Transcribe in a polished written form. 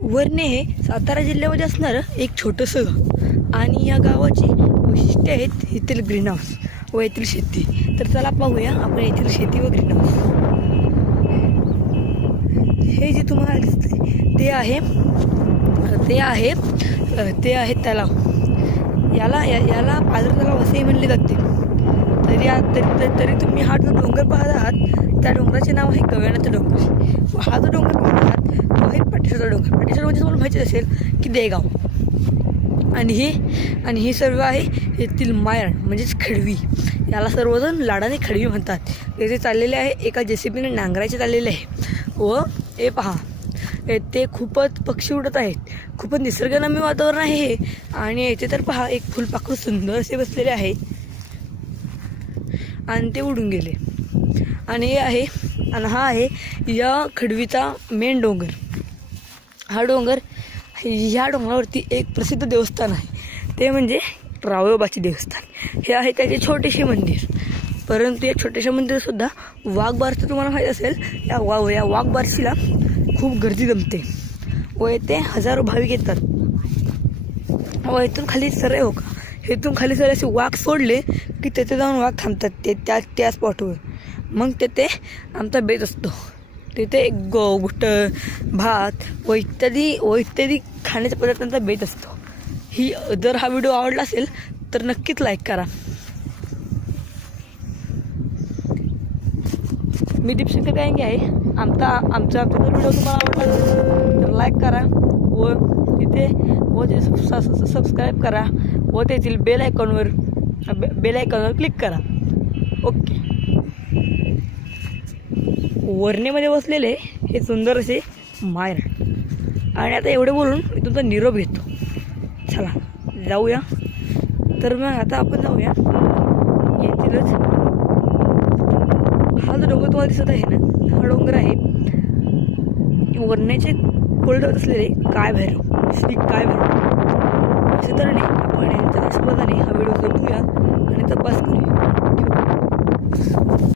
वर्णे हे सातारा जिल्ह्यामध्ये असणारं एक छोटंसं गाव आणि या गावाची वैशिष्ट्य आहेत येथील ग्रीन हाऊस व येथील शेती. तर चला पाहूया आपण येथील शेती व ग्रीन हाऊस. हे जे तुम्हाला दिसतंय ते आहे तलाव. याला पाझर तलाव असेही म्हणले जाते. तरी तुम्ही हा जो डोंगर पाहत आहात त्या डोंगराचे नाव आहे गव्यानाचा डोंगर. हा जो डोंगर पाहत आहात तो आहे पाटेश्वरचा डोंगर. पाटेश्वर म्हणजे तुम्हाला माहिती असेल की देगाव. आणि ही सर्व आहे येथील मायरण म्हणजेच खडवी. याला सर्वजण लाडाने खडवी म्हणतात. येथे चाललेले आहे एका जेसीबीने नांगरायचे चाललेले आहे व हे पहा ते खूपच पक्षी उडत आहेत. खूपच निसर्गरम्य वातावरण आहे हे. आणि येथे तर पहा एक फुलपाखरू सुंदर असे बसलेले आहे आणि ते उडून गेले. आणि हा आहे या खडवीचा मेन डोंगर. ह्या डोंगरावरती एक प्रसिद्ध देवस्थान आहे ते म्हणजे रावळोबाचे देवस्थान. हे आहे त्याचे छोटेसे मंदिर. परंतु या छोट्याशा मंदिरातसुद्धा वाघबारचं तुम्हाला माहीत असेल. या वाघबारशीला खूप गर्दी जमते व येथे हजारो भाविक येतात. व इथून खाली सर हो का इथून खाली सर असे वाघ सोडले की तेथे जाऊन वाघ थांबतात त्या स्पॉटवर. मग तेथे आमचा बेत असतो. तिथे गोष्ट भात व इत्यादी खाण्याच्या पदार्थांचा बेत असतो. जर हा व्हिडिओ आवडला असेल तर नक्कीच लाईक करा. मी दीपशंकर गायंगे आहे. आमचा जर व्हिडिओ तुम्हाला आवडला असेल तर लाईक करा व तिथे सबस्क्राईब करा व तेथील बेल आयकॉनवर क्लिक करा. ओके. वर्णेमध्ये बसलेले हे सुंदर असे मायरण. आणि आता एवढे बोलून मी तुमचा निरोप घेतो. चला जाऊया. तर मग आता आपण जाऊया येथीलच हा जो डोंगर तुम्हाला दिसत आहे ना हा डोंगर आहे वर्ण्याचे कोल्ड असलेले काय भैरव श्री काय भैरव. असे तऱ्हेने